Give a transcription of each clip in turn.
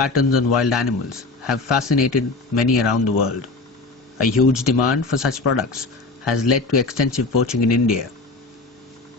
Patterns on wild animals have fascinated many around the world. A huge demand for such products has led to extensive poaching in India.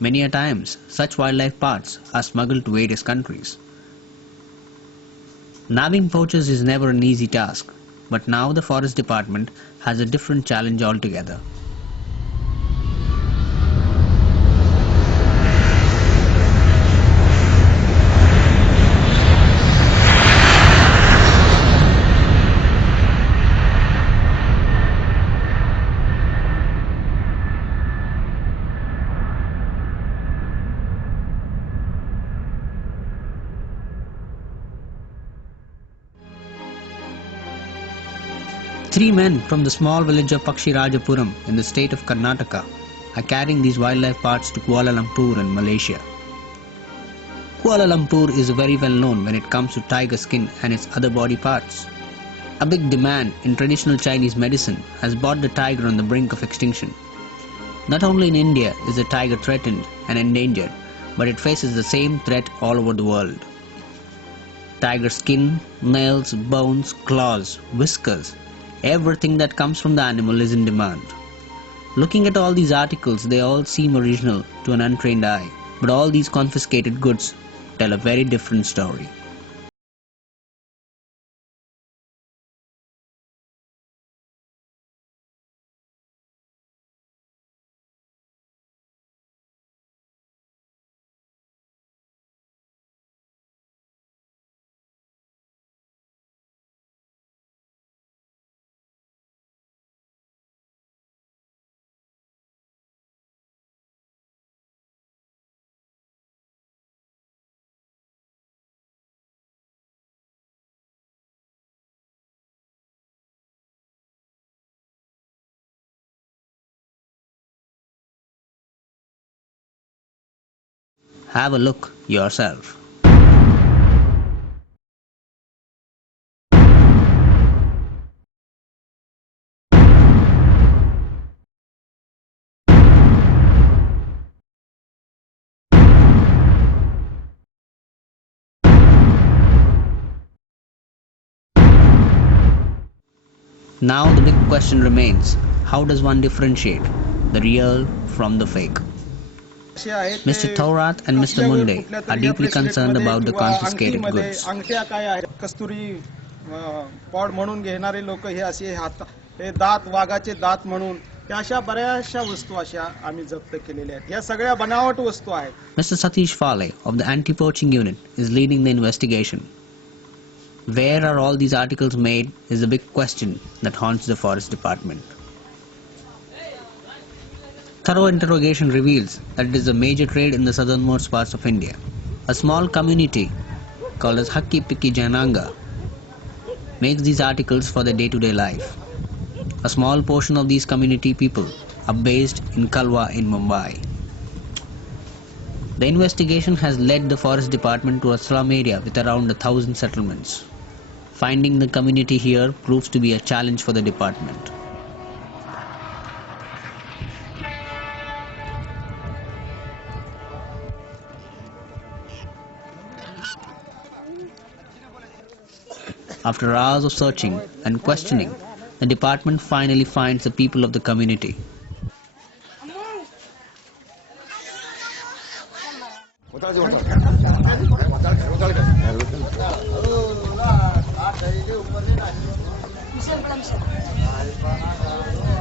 Many a times, such wildlife parts are smuggled to various countries. Nabbing poachers is never an easy task, but now the Forest Department has a different challenge altogether. Three men from the small village of Pakshirajapuram in the state of Karnataka are carrying these wildlife parts to Kuala Lumpur in Malaysia. Kuala Lumpur is very well known when it comes to tiger skin and its other body parts. A big demand in traditional Chinese medicine has brought the tiger on the brink of extinction. Not only in India is the tiger threatened and endangered, but it faces the same threat all over the world. Tiger skin, nails, bones, claws, whiskers, everything that comes from the animal is in demand. Looking at all these articles, they all seem original to an untrained eye, but all these confiscated goods tell a very different story. Have a look yourself. Now the big question remains, how does one differentiate the real from the fake? Mr. Thaurat and Mr. Munde are deeply concerned about the confiscated goods. Kasturi pod म्हणून घेणारे लोक हे असे हे दात वाघाचे दात म्हणून अशा बऱ्याचशा वस्तू अशा आम्ही जप्त केलेल्या आहेत. या सगळ्या बनावट वस्तू आहेत. Mr. Satish Fale of the anti-poaching unit is leading the investigation. Where are all these articles made is the big question that haunts the Forest Department. Thorough interrogation reveals that it is a major trade in the southernmost parts of India. A small community called as Hakki Pikki Jananga makes these articles for their day-to-day life. A small portion of these community people are based in Kalwa in Mumbai. The investigation has led the Forest Department to a slum area with around 1,000 settlements. Finding the community here proves to be a challenge for the department. After hours of searching and questioning, the department finally finds the people of the community.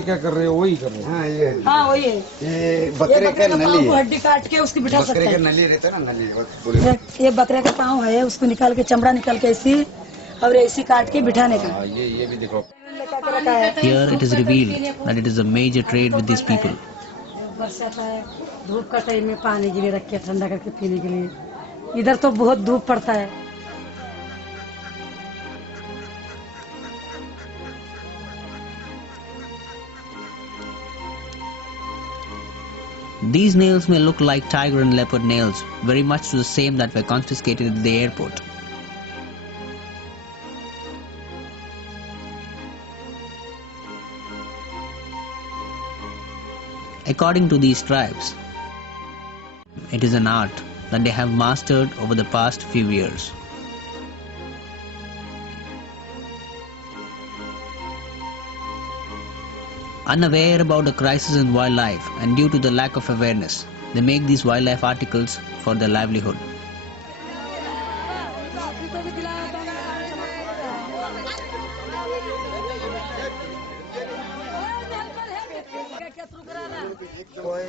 क्या कर रहे हो वही कर रहे हो. हाँ वही है. ये बकरे का नली है. हड्डी काट के उसकी बिठा सकते बकरे का हैं. नली रहता है ना नली. ये बकरे का पाँव है, उसको निकाल के चमड़ा निकाल के ऐसी और ऐसी काट के बिठाने का. ये भी देखो. Here it is revealed that it is a major trade with these people. बरसात है, धूप का टाइम में पानी के लिए रख के ठंडा करके पीने के लिए. इधर तो बहुत धूप पड़ता है. These nails may look like tiger and leopard nails, very much the same that were confiscated at the airport. According to these tribes, it is an art that they have mastered over the past few years. Unaware about the crisis in wildlife and due to the lack of awareness, they make these wildlife articles for their livelihood.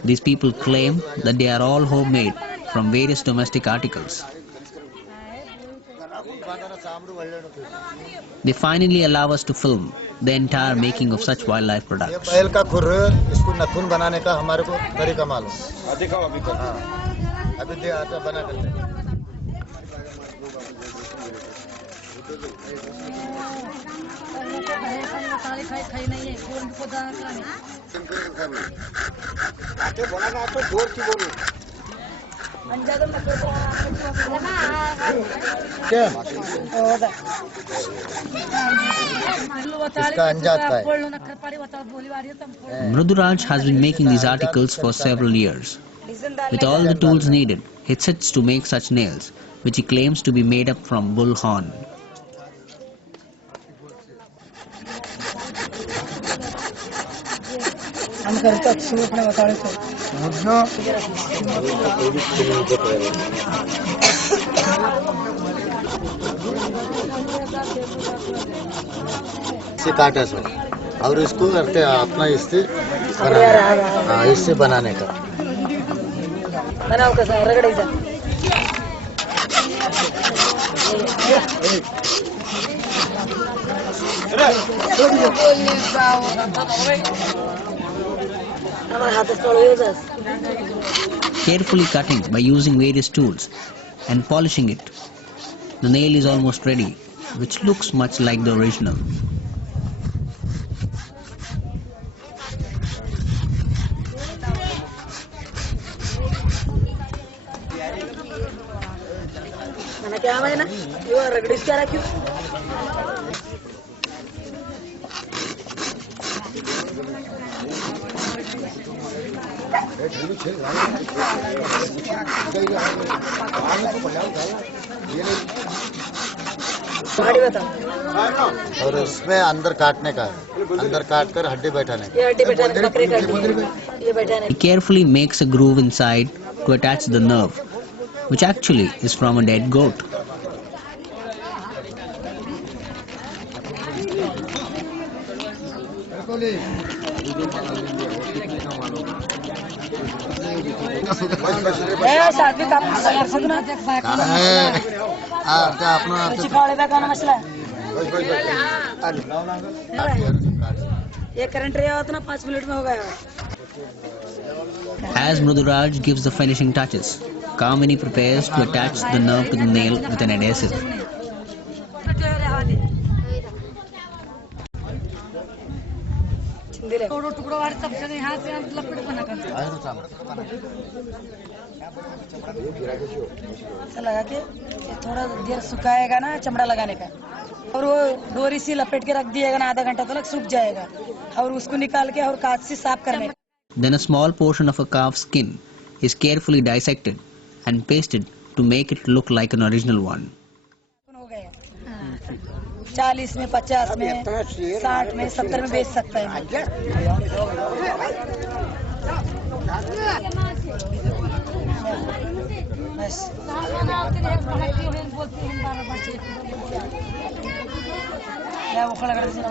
These people claim that they are all homemade from various domestic articles. They finally allow us to film the entire making of such wildlife products. बैल का खुर इसको नथुन बनाने का हमारे को तरीका मालूम। दिखाओ अभी तो। अभी दे आटा बना करते हैं। क्या? इसका अंजाद का है। Mriduraj has been making these articles for several years. With all the tools needed, he sits to make such nails, which he claims to be made up from bull horn. इससे काटा सर और इसको करते अपना इससे इससे बनाने का बनाओ कैसा रगड़े जा Carefully cutting by using various tools and polishing it, the nail is almost ready, which looks much like the original. क्या है ना ये रगड़ी क्या रखियो और इसमें अंदर काटने का अंदर काट कर हड्डी बैठाने का। ये हड्डी बैठाने बकरे का ये बैठाने He carefully makes a groove inside to attach the nerve, which actually is from a dead goat. ये करंट रहा होता ना 5 मिनट में हो गया As Mriduraj gives the finishing touches, Kamini prepares to attach the nerve to the nail with an adhesive. टुकड़ों वाले सब जगह यहाँ से लपेट बना कर लगा के थोड़ा देर सुखाएगा ना चमड़ा लगाने का और वो डोरी सी लपेट के रख दिएगा ना आधा घंटा तक सूख जाएगा और उसको निकाल के और कांच से साफ करने का Then a small portion of a calf's skin is carefully dissected and pasted to make it look like an original one. हो गया 40 में 50 में 60 में 70 में बेच सकता है बस या वो खड़ा करते हैं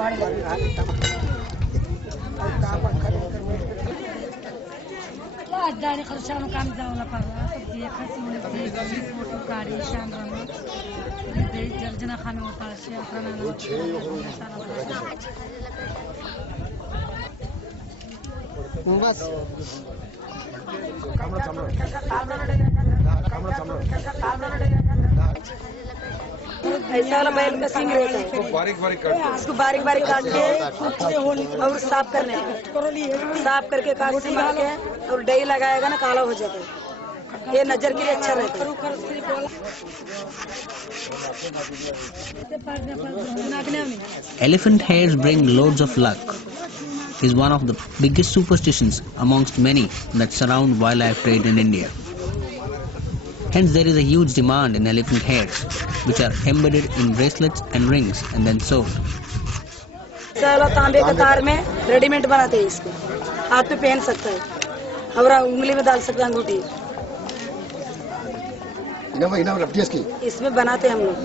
दारी खर्चानो काम जावला पर्ला सब्जी खसी में फोटो काढी शाम रामा दे जर्जना खाने होता है अपना बस ऐसा वाला बैल का सिंग रहता है इसको बारीक बारीक काट के और साफ करने साफ करके काट से मार के और दही लगाएगा ना काला हो जाता है ये नजर के लिए अच्छा रहता है Elephant hairs bring loads of luck is one of the biggest superstitions amongst many that surround wildlife trade in India. Hence there is a huge demand in elephant hairs, which are embedded in bracelets and rings and then sold. साला तांबे के तार में readymade बनाते हैं इसको, हाथ पे पहन सकता है और उंगली में डाल सकता है अंगूठी, इसमें बनाते हैं हम लोग।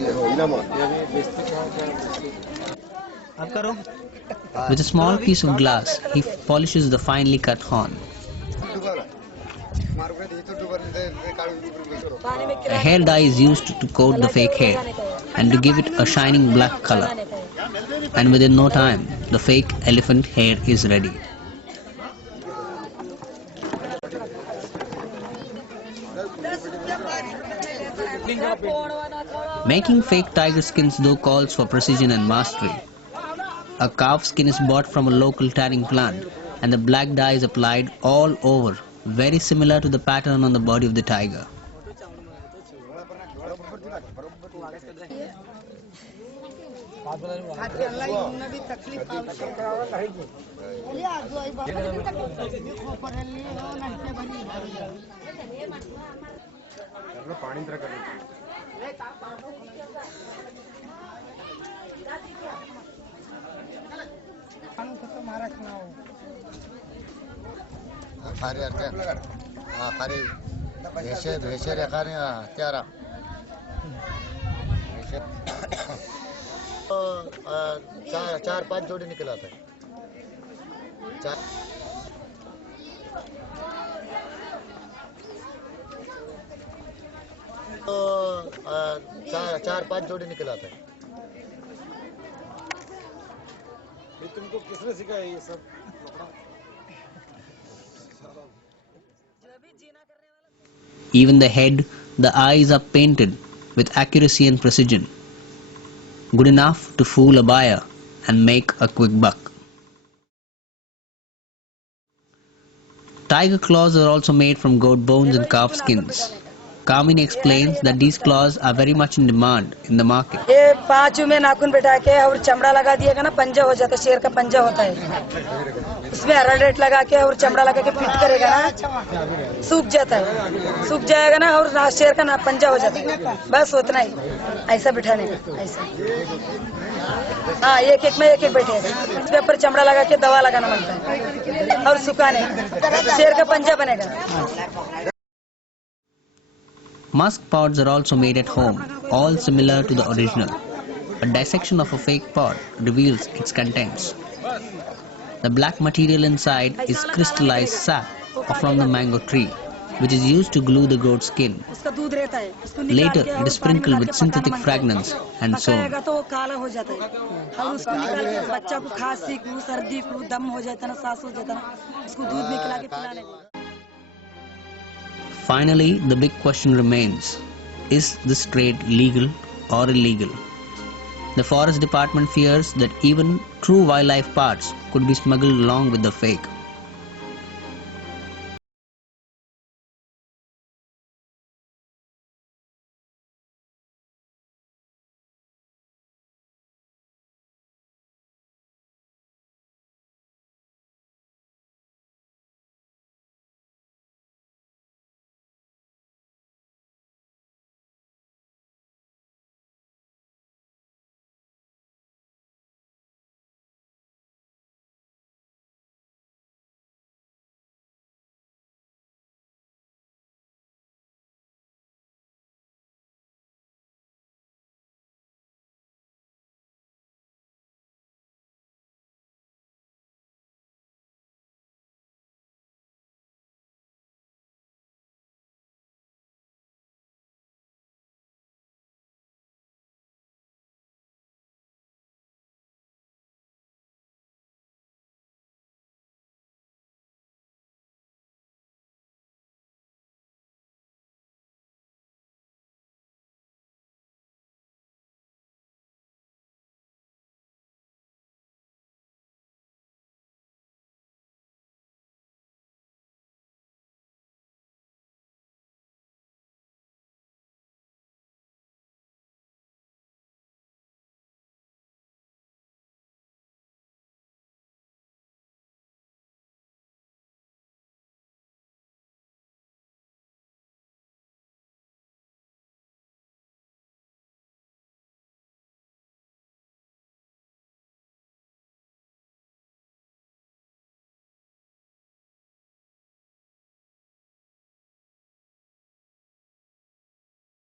With a small piece of glass, he polishes the finely cut horn. A hair dye is used to coat the fake hair and to give it a shining black color. And within no time, the fake elephant hair is ready. Making fake tiger skins though calls for precision and mastery. A calf skin is bought from a local tanning plant and the black dye is applied all over, very similar to the pattern on the body of the tiger. चार पांच जोड़ी निकल आता है। चार पांच जोड़ी निकल आता है। ये तुमको किसने सिखाया ये सब? Even the head, the eyes are painted with accuracy and precision, good enough to fool a buyer and make a quick buck. Tiger claws are also made from goat bones and calf skins. Kamini explains that these claws are very much in demand in the market. ये पांचों में नाखून बैठा के और चमड़ा लगा दिएगा ना, पंजा हो जाता है, शेर का पंजा होता है। इसमें हरा रेट लगा के और चमड़ा लगा के फिट करेगा ना, सूख जाता है, सूख जाएगा ना और शेर का ना पंजा हो जाता है। बस उतना ही, ऐसा बिठाने का, ऐसा। हाँ, एक एक में एक एक बैठेगा, इसके ऊपर चमड़ा लगा के दवा लगाना पड़ता है और सुखाने, शेर का पंजा बनेगा। Musk pods are also made at home, all similar to the original. A dissection of a fake pod reveals its contents. The black material inside is crystallized sap from the mango tree, which is used to glue the goat skin. Later, it is sprinkled with synthetic fragrance and sewn. Finally, the big question remains, is this trade legal or illegal? The Forest Department fears that even true wildlife parts could be smuggled along with the fake.